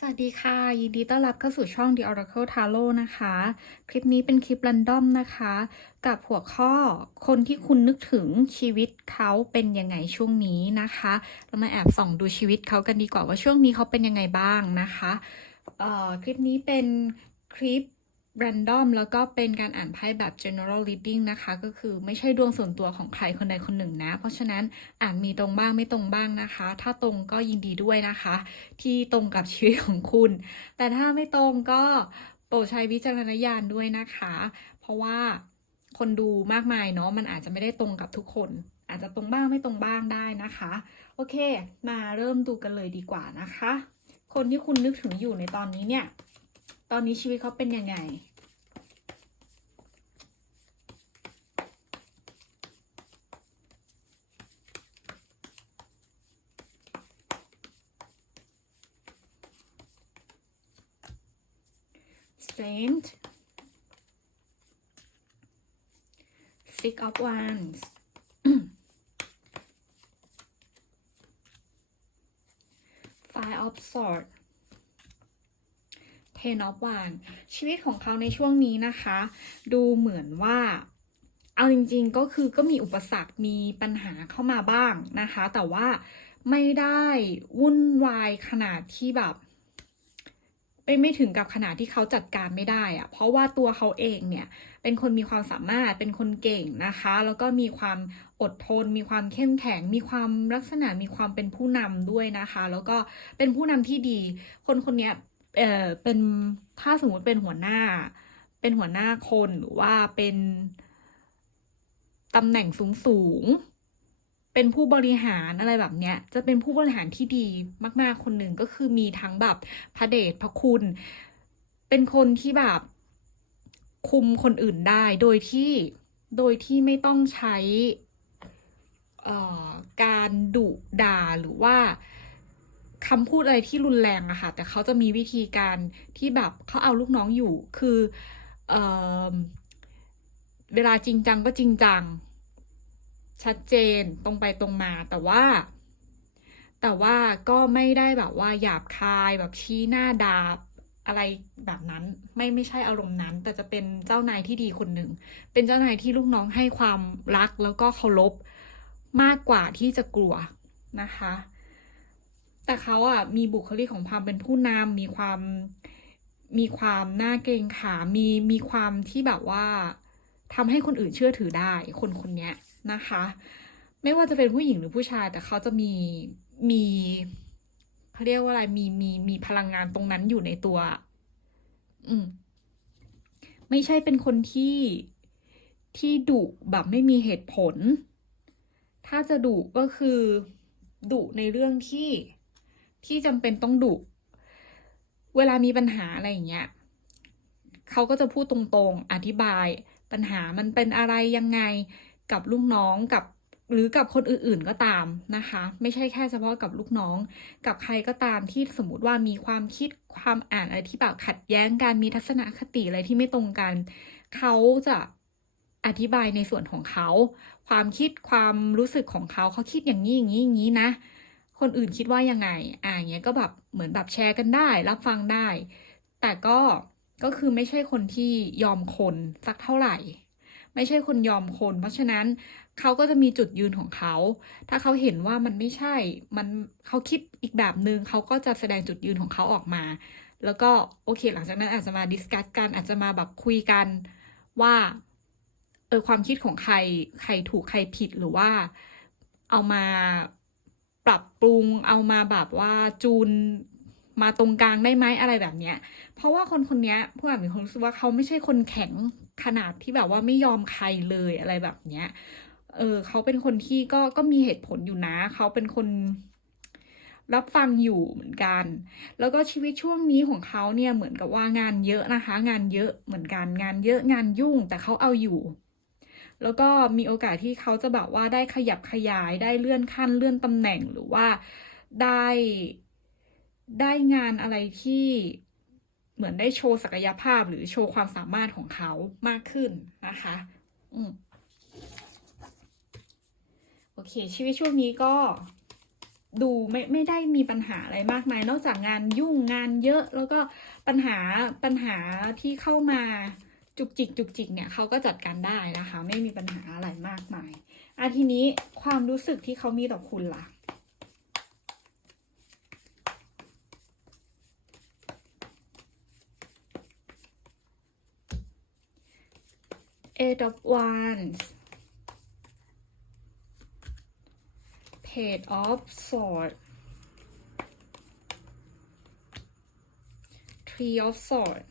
สวัสดีค่ะ ยินดีต้อนรับเข้าสู่ช่อง The Oracle Tarot นะคะ คลิปนี้เป็นคลิปรันดอมนะคะ กับหัวข้อคนที่คุณนึกถึงชีวิตเขาเป็นยังไงช่วงนี้นะคะเรามาแอบส่องดูชีวิตเขากันดีกว่าว่าช่วงนี้เขาเป็นยังไงบ้างนะคะ เอ่อ คลิปนี้เป็นคลิป random แล้วก็เป็นการอ่านไพ่แบบ general reading นะคะ ก็คือไม่ใช่ดวงส่วนตัวของใครคนใดคนหนึ่งนะ เพราะฉะนั้นอ่านมีตรงบ้างไม่ตรงบ้างนะคะ ถ้าตรงก็ยินดีด้วยนะคะ ที่ตรงกับชีวิตของคุณ แต่ถ้าไม่ตรงก็โปรดใช้วิจารณญาณด้วยนะคะ เพราะว่าคนดูมากมายเนาะมันอาจจะไม่ได้ตรงกับทุกคน อาจจะตรงบ้างไม่ตรงบ้างได้นะคะ โอเค มาเริ่มดูกันเลยดีกว่านะคะ คนที่คุณนึกถึงอยู่ในตอนนี้เนี่ย ตอนนี้ชีวิตเขาเป็นยังไง Saint Six of Wands Five of Swords Ten of Wands ชีวิตของเขาในช่วงนี้นะคะ ดูเหมือนว่าเอาจริงๆก็คือก็มีอุปสรรคมีปัญหาเข้ามาบ้างนะคะ แต่ว่าไม่ได้วุ่นวายขนาดที่แบบไม่ไม่ถึงกับขนาดที่เขาจัดการไม่ได้อะเพราะว่าตัวเขาเองเนี่ยเป็นคนมีความสามารถเป็นคนเก่งนะคะ แล้วก็มีความอดทน มีความเข้มแข็ง มีความลักษณะมีความเป็นผู้นำด้วยนะคะ แล้วก็เป็นผู้นำที่ดี คนคนเนี้ย เออเป็นถ้าสมมติเป็นหัวหน้า เป็นหัวหน้าคนหรือว่าเป็นตำแหน่งสูงสูงเป็นผู้บริหารอะไรแบบเนี้ย จะเป็นผู้บริหารที่ดีมาก ๆ คนหนึ่งก็คือมีทั้งแบบพระเดชพระคุณ เป็นคนที่แบบคุมคนอื่นได้โดยที่โดยที่ไม่ต้องใช้การดุด่าหรือว่า คำพูดอะไรที่รุนแรงอะค่ะ แต่เขาจะมีวิธีการที่แบบเขาเอาลูกน้องอยู่ คือเอ่อเวลาจริงจังก็จริงจัง ชัดเจนตรงไปตรงมา แต่ว่า แต่ว่าก็ไม่ได้แบบว่าหยาบคายแบบชี้หน้าดาบอะไรแบบนั้นไม่ไม่ใช่อารมณ์นั้น แต่จะเป็นเจ้านายที่ดีคนหนึ่ง เป็นเจ้านายที่ลูกน้องให้ความรักแล้วก็เคารพมากกว่าที่จะกลัวนะคะ แต่เขาอะมีบุคลิกของความเป็นผู้นำมีความมีความน่าเกรงขามมีมีความที่แบบว่าทำให้คนอื่นเชื่อถือได้คนคนเนี้ยนะคะ ไม่ว่าจะเป็นผู้หญิงหรือผู้ชาย แต่เขาจะมีมีเขาเรียกว่าอะไรมีมีมีพลังงานตรงนั้นอยู่ในตัว อืม ไม่ใช่เป็นคนที่ที่ดุแบบไม่มีเหตุผล ถ้าจะดุก็คือดุในเรื่องที่ ที่จำเป็นต้องดุเวลามีปัญหาอะไรอย่างเงี้ยเขาก็จะพูดตรงๆ อธิบาย ปัญหามันเป็นอะไรยังไงกับลูกน้องกับหรือกับคนอื่นๆก็ตามนะคะ ไม่ใช่แค่เฉพาะกับลูกน้อง กับใครก็ตามที่สมมติว่ามีความคิดความอ่านอะไรที่แบบขัดแย้งกันมีทัศนคติอะไรที่ไม่ตรงกัน เขาจะอธิบายในส่วนของเขา ความคิดความรู้สึกของเขาเขาคิดอย่างนี้อย่างนี้อย่างนี้นะ คนอื่นคิดว่ายังไง อ่าเงี้ยก็แบบเหมือนแบบแชร์กันได้ รับฟังได้ แต่ก็ก็คือไม่ใช่คนที่ยอมคนสักเท่าไหร่ ไม่ใช่คนยอมคน เพราะฉะนั้นเขาก็จะมีจุดยืนของเขา ถ้าเขาเห็นว่ามันไม่ใช่ มันเขาคิดอีกแบบหนึง่งเขาก็จะแสดงจุดยืนของเขาออกมา แล้วก็โอเค หลังจากนั้นอาจจะมาดิสคัสกัน อาจจะมาแบบคุยกันว่า เออความคิดของใคร ใครถูกใครผิดหรือว่า เอามา ปรับปรุงเอามาแบบว่าจูนมาตรงกลางได้ไหมอะไรแบบเนี้ย เพราะว่าคนคนนี้ยผู้อ่านมีความรู้สึกว่าเขาไม่ใช่คนแข็งขนาดที่แบบว่าไม่ยอมใครเลยอะไรแบบเนี้ย เออเขาเป็นคนที่ก็ก็มีเหตุผลอยู่นะ เขาเป็นคนรับฟังอยู่เหมือนกัน แล้วก็ชีวิตช่วงนี้ของเขาเนี่ยเหมือนกับว่างานเยอะนะคะ งานเยอะเหมือนกัน งานเยอะงานยุ่งแต่เขาเอาอยู่ แล้วก็มีโอกาสที่เขาจะแบบว่าได้ขยับขยายได้เลื่อนขั้นเลื่อนตำแหน่งหรือว่าได้ได้งานอะไรที่เหมือนได้โชว์ศักยภาพหรือโชว์ความสามารถของเขามากขึ้นนะคะ อืมโอเค ชีวิตช่วงนี้ก็ดูไม่ไม่ได้มีปัญหาอะไรมากมาย นอกจากงานยุ่งงานเยอะแล้วก็ปัญหาปัญหาที่เข้ามา จุกจิกจุกจิกเนี่ยเขาก็จัดการได้นะคะ ไม่มีปัญหาอะไรมากมายอะทีนี้ความรู้สึกที่เขามีต่อคุณล่ะ Eight of Wands Page of sword, tree of sword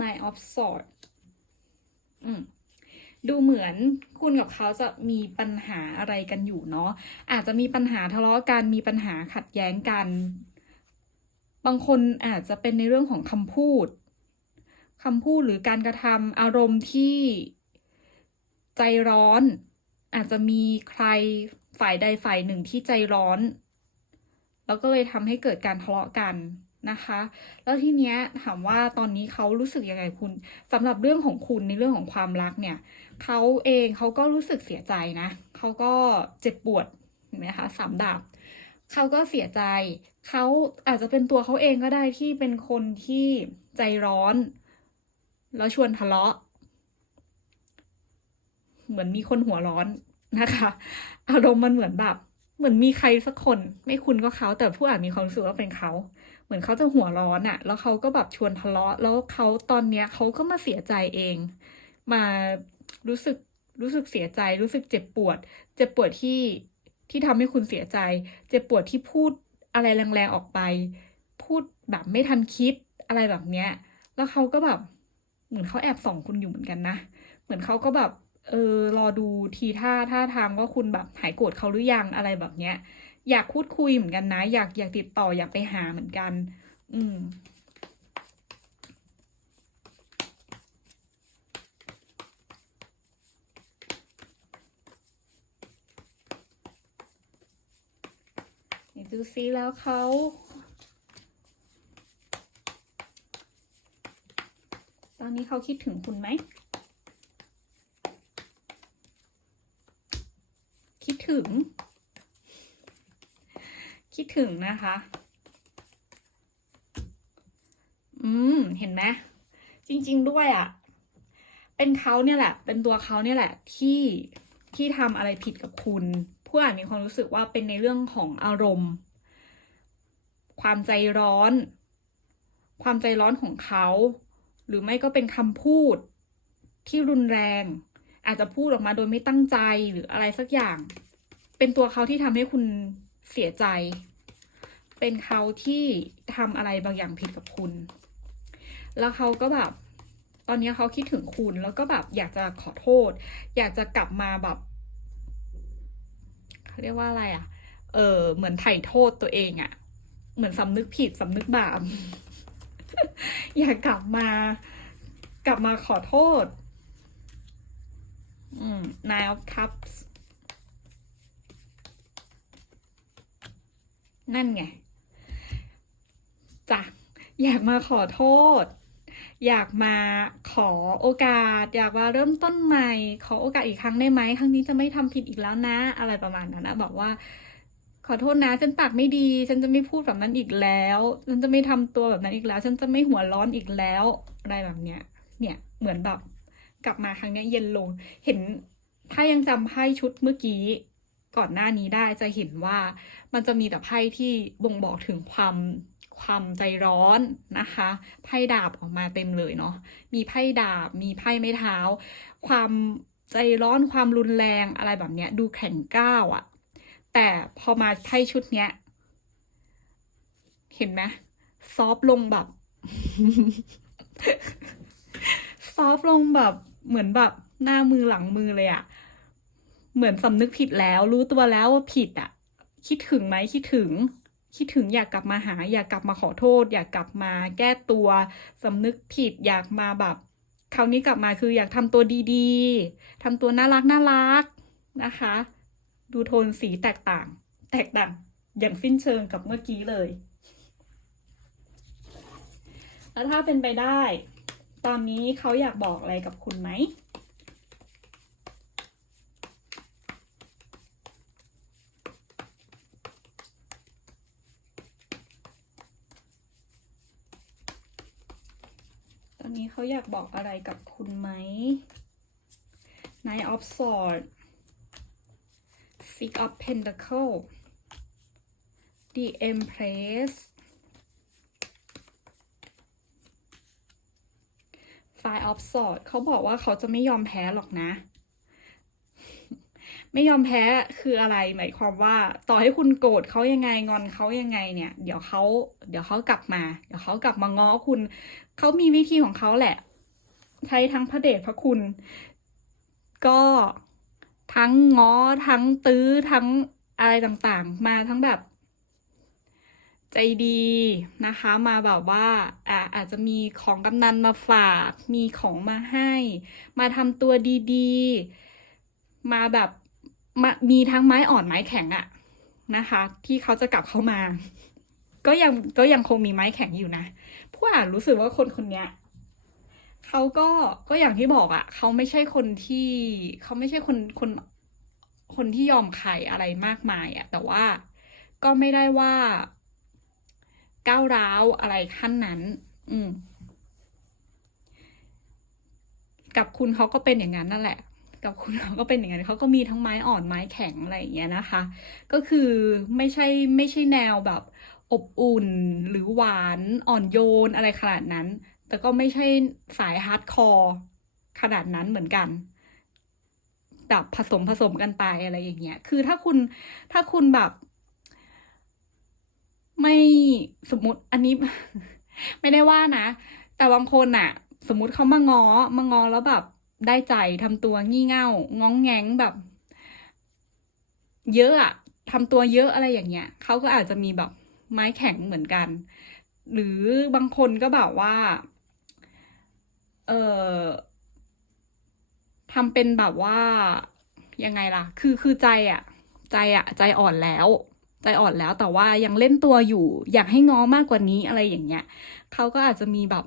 Nine of Swords อืมดูเหมือนคุณกับเขาจะมีปัญหาอะไรกันอยู่เนาะอาจจะมีปัญหาทะเลาะกันมีปัญหาขัดแย้งกัน บางคนอาจจะเป็นในเรื่องของคำพูดคำพูดหรือการกระทำอารมณ์ที่ใจร้อน อาจจะมีใครฝ่ายใดฝ่ายหนึ่งที่ใจร้อน แล้วก็เลยทำให้เกิดการทะเลาะกัน นะคะ แล้วทีเนี้ยถามว่าตอนนี้เขารู้สึกยังไงคุณสำหรับเรื่องของคุณในเรื่องของความรักเนี่ยเขาเองเขาก็รู้สึกเสียใจนะเขาก็เจ็บปวดเห็นไหมคะสามดาบเขาก็เสียใจ เขาอาจจะเป็นตัวเขาเองก็ได้ที่เป็นคนที่ใจร้อน แล้วชวนทะเลาะ เหมือนมีคนหัวร้อนนะคะ อารมณ์มันเหมือนแบบ เหมือนมีใครสักคน ไม่คุณก็เขาแต่ผู้อ่านมีความรู้สึกว่าเป็นเขา เหมือนเขาจะหัวร้อนอะแล้วเขาก็แบบชวนทะเลาะ แล้วเขาตอนเนี้ยเขาก็มาเสียใจเอง มารู้สึกรู้สึกเสียใจ รู้สึกเจ็บปวด เจ็บปวดที่ที่ทำให้คุณเสียใจ เจ็บปวดที่พูดอะไรแรงๆออกไป พูดแบบไม่ทันคิดอะไรแบบเนี้ย แล้วเขาก็แบบเหมือนเขาแอบส่องคุณอยู่เหมือนกันนะ เหมือนเขาก็แบบเออรอดูทีท่าท่าทางว่าคุณแบบหายโกรธเขาหรือยังอะไรแบบเนี้ย อยากพูดคุยเหมือนกันนะ อยากอยากติดต่ออยากไปหาเหมือนกัน อืมดูซิแล้วเขาตอนนี้เขาคิดถึงคุณไหม คิดถึง คิดถึงนะคะ อืม เห็นไหมจริง ๆ ด้วยอะ่ะ เป็นเขาเนี่ยแหละ เป็นตัวเขาเนี่ยแหละ ที่ที่ทำอะไรผิดกับคุณ ผู้อ่านมีความรู้สึกว่าเป็นในเรื่องของอารมณ์ ความใจร้อน ความใจร้อนของเขา หรือไม่ก็เป็นคำพูดที่รุนแรง อาจจะพูดออกมาโดยไม่ตั้งใจหรืออะไรสักอย่าง เป็นตัวเขาที่ทำให้คุณ เสียใจ เป็นเขาที่ทำอะไรบางอย่างผิดกับคุณ แล้วเขาก็แบบ ตอนนี้เขาคิดถึงคุณแล้วก็แบบอยากจะขอโทษ อยากจะกลับมาแบบเขาเรียกว่าอะไรอะ่ะ เออเหมือนไถ่โทษตัวเองอะ่ะ เหมือนสำนึกผิดสำนึกบาป อยากกลับมากลับมาขอโทษ อืม Nine of Cups นั่นไงจ้ะอยากมาขอโทษ อยากมาขอโอกาส อยากมาเริ่มต้นใหม่ ขอโอกาสอีกครั้งได้ไหมครั้งนี้จะไม่ทำผิดอีกแล้วนะ อะไรประมาณนั้นนะบอกว่า ขอโทษนะฉันปากไม่ดี ฉันจะไม่พูดแบบนั้นอีกแล้ว ฉันจะไม่ทำตัวแบบนั้นอีกแล้ว ฉันจะไม่หัวร้อนอีกแล้วอะไรแบบเนี้ย เนี่ยเหมือนแบบกลับมาครั้งนี้เย็นลง เห็นถ้ายังจำไพ่ชุดเมื่อกี้ ก่อนหน้านี้ได้จะเห็นว่ามันจะมีแต่ไพ่ที่บ่งบอกถึงความความใจร้อนนะคะไพ่ดาบออกมาเต็มเลยเนาะมีไพ่ดาบ มีไพ่ไม้เท้า ความใจร้อนความรุนแรงอะไรแบบเนี้ย ดูแข็งก้าวอะแต่พอมาไพ่ชุดเนี้ย เห็นไหมซอฟลงแบบซอฟลงแบบเหมือนแบบหน้ามือหลังมือเลยอะ เหมือนสำนึกผิดแล้ว รู้ตัวแล้วว่าผิดอะคิดถึงไหมคิดถึง คิดถึงอยากกลับมาหา อยากกลับมาขอโทษ อยากกลับมาแก้ตัวสำนึกผิด อยากมาแบบคราวนี้กลับมาคืออยากทำตัวดีๆทำตัวน่ารักน่ารักนะคะ ดูโทนสีแตกต่าง แตกต่างอย่างสิ้นเชิงกับเมื่อกี้เลย แล้วถ้าเป็นไปได้ ตอนนี้เขาอยากบอกอะไรกับคุณไหม นี้เขาอยากบอกอะไรกับคุณไหม Nine of Swords Six of Pentacle The Empress Five of Swords เขาบอกว่าเขาจะไม่ยอมแพ้หรอกนะ ไม่ยอมแพ้คืออะไร หมายความว่า ต่อให้คุณโกรธเขายังไงงอนเขายังไงเนี่ย เดี๋ยวเขาเดี๋ยวเขากลับมา เดี๋ยวเขากลับมาง้อคุณเขามีวิธีของเขาแหละ ใช้ทั้งพระเดชพระคุณ ก็ทั้งง้อทั้งตื้อทั้งอะไรต่างๆ มาทั้งแบบ ใจดีนะคะ มาแบบว่าอ่าอาจจะมีของกำนันมาฝาก มีของมาให้ มาทำตัวดี ๆ มาแบบ ม,มีทั้งไม้อ่อนไม้แข็งอะนะคะ ที่เขาจะกลับเข้ามา ก็ยังก็ยังคงมีไม้แข็งอยู่นะผู้อ่านรู้สึกว่าคนคนเนี้ยเขาก็ก็อย่างที่บอกอะเขาไม่ใช่คนที่เขาไม่ใช่คนคนคนที่ยอมใครอะไรมากมายอะแต่ว่าก็ไม่ได้ว่าก้าวร้าวอะไรขั้นนั้น อืม กับคุณเขาก็เป็นอย่างนั้นนั่นแหละ กับคุณเขาก็เป็นอย่างนั้นเขาก็มีทั้งไม้อ่อนไม้แข็งอะไรอย่างเงี้ยนะคะ ก็คือไม่ใช่ไม่ใช่แนวแบบอบอุ่นหรือหวานอ่อนโยนอะไรขนาดนั้น แต่ก็ไม่ใช่สายฮาร์ดคอร์ขนาดนั้นเหมือนกันแบบผสมผสมกันไปอะไรอย่างเงี้ย คือถ้าคุณถ้าคุณแบบ ไม่สมมติอันนี้ ไม่ได้ว่านะ แต่บางคนน่ะสมมติเขามางอมางอแล้วแบบ ได้ใจทำตัวงี่เง่าง้องแงงแบบ เยอะอะทำตัวเยอะอะไรอย่างเงี้ยเขาก็อาจจะมีแบบไม้แข็งเหมือนกัน หรือบางคนก็แบบว่า เออทำเป็นแบบว่ายังไงล่ะ คือคือใจอะใจอะใจอ่อนแล้ว ใจอ่อนแล้วแต่ว่ายังเล่นตัวอยู่ อยากให้ง้อมากกว่านี้อะไรอย่างเงี้ยเขาก็อาจจะมีแบบ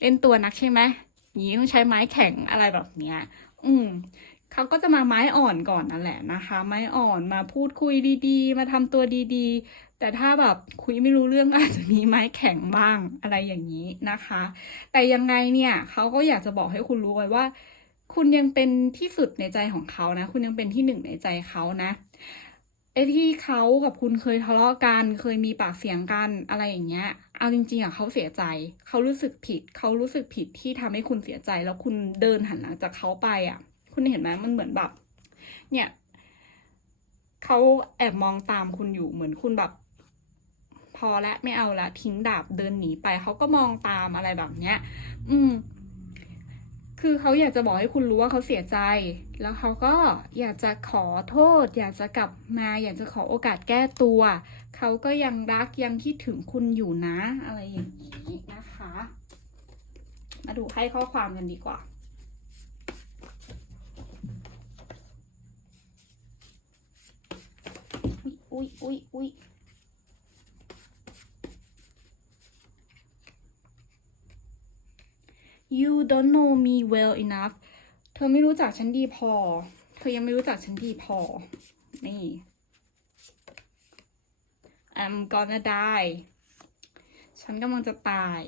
เล่นตัวนักใช่ไหม นี้ต้องใช้ไม้แข็งอะไรแบบเนี้ย อืมเขาก็จะมาไม้อ่อนก่อนนั่นแหละนะคะ ไม้อ่อนมาพูดคุยดีๆ มาทำตัวดีๆ แต่ถ้าแบบคุยไม่รู้เรื่องอาจจะมีไม้แข็งบ้างอะไรอย่างนี้นะคะ แต่ยังไงเนี่ยเขาก็อยากจะบอกให้คุณรู้ไว้ว่า คุณยังเป็นที่สุดในใจของเขานะ คุณยังเป็นที่หนึ่งในใจเขานะไอ้ที่เขากับคุณเคยทะเลาะกันเคยมีปากเสียงกันอะไรอย่างเงี้ย เอาจริงๆอะเขาเสียใจ เขารู้สึกผิด เขารู้สึกผิดที่ทำให้คุณเสียใจ แล้วคุณเดินหันหลังจากเขาไปอะ คุณเห็นไหมมันเหมือนแบบ เนี่ยเขาแอบมองตามคุณอยู่เหมือนคุณแบบ พอและไม่เอาละทิ้งดาบเดินหนีไปเขาก็มองตามอะไรแบบเนี้ย อืม คือเขาอยากจะบอกให้คุณรู้ว่าเขาเสียใจ แล้วเขาก็อยากจะขอโทษ อยากจะกลับมา อยากจะขอโอกาสแก้ตัว เขาก็ยังรักยังคิดถึงคุณอยู่นะ อะไรอย่างนี้นะคะ มาดูให้ข้อความกันดีกว่าอุ๊ยอุ๊ยอุ๊ย you don't know me well enough เธอไม่รู้จักฉันดีพอ เธอยังไม่รู้จักฉันดีพอ นี่ I'm gonna die ฉันกำลังจะตาย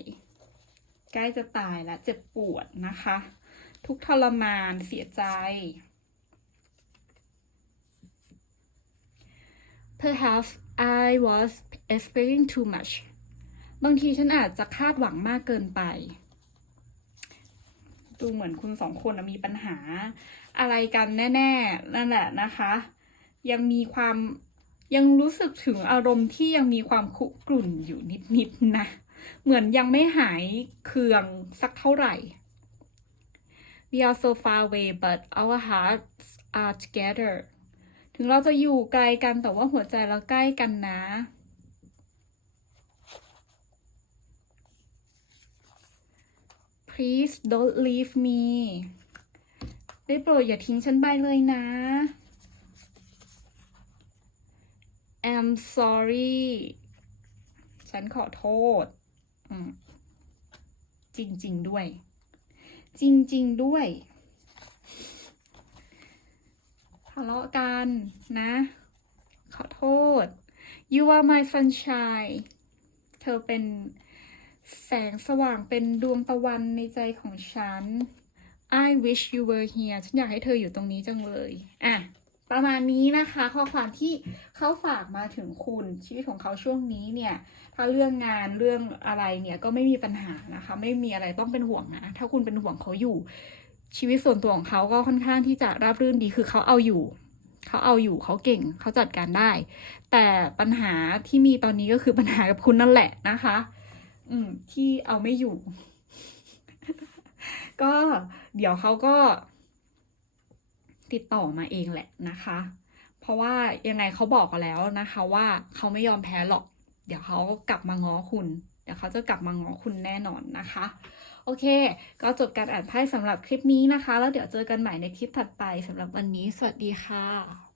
ใกล้จะตายแล้วเจ็บปวดนะคะ ทุกทรมานเสียใจ Perhaps I was expecting too much บางทีฉันอาจจะคาดหวังมากเกินไป ดูเหมือนคุณสองคนมีปัญหาอะไรกันแน่ๆนั่นแหละนะคะ ยังมีความยังรู้สึกถึงอารมณ์ที่ยังมีความคุกรุ่นอยู่นิดๆนะ เหมือนยังไม่หายเคืองสักเท่าไหร่ We are so far away but our hearts are together ถึงเราจะอยู่ไกลกันแต่ว่าหัวใจเราใกล้กันนะ Please don't leave me ได้โปรดอย่าทิ้งฉันไปเลยนะ I'm sorry ฉันขอโทษอืมจริงๆด้วย จริงๆด้วยทะเลาะกันนะ ขอโทษ you are my sunshine เธอเป็น แสงสว่างเป็นดวงตะวันในใจของฉัน I wish you were here ฉันอยากให้เธออยู่ตรงนี้จังเลย อะ ประมาณนี้นะคะ ข้อความที่เขาฝากมาถึงคุณ ชีวิตของเขาช่วงนี้เนี่ย ถ้าเรื่องงานเรื่องอะไรเนี่ยก็ไม่มีปัญหานะคะ ไม่มีอะไรต้องเป็นห่วงนะ ถ้าคุณเป็นห่วงเขาอยู่ ชีวิตส่วนตัวของเขาก็ค่อนข้างที่จะราบรื่นดี คือเขาเอาอยู่ เขาเอาอยู่ เขาเก่ง เขาจัดการได้ แต่ปัญหาที่มีตอนนี้ก็คือปัญหากับคุณนั่นแหละนะคะ อืม ที่เอาไม่อยู่ ก็เดี๋ยวเขาก็ ติดต่อมาเองแหละนะคะ เพราะว่ายังไงเขาบอกกันแล้วนะคะ ว่าเขาไม่ยอมแพ้หรอก เดี๋ยวเขากลับมาง้อคุณ เดี๋ยวเขาจะกลับมาง้อคุณแน่นอนนะคะ โอเค ก็จบการอ่านไพ่สำหรับคลิปนี้นะคะ แล้วเดี๋ยวเจอกันใหม่ในคลิปถัดไปสำหรับวันนี้ สวัสดีค่ะ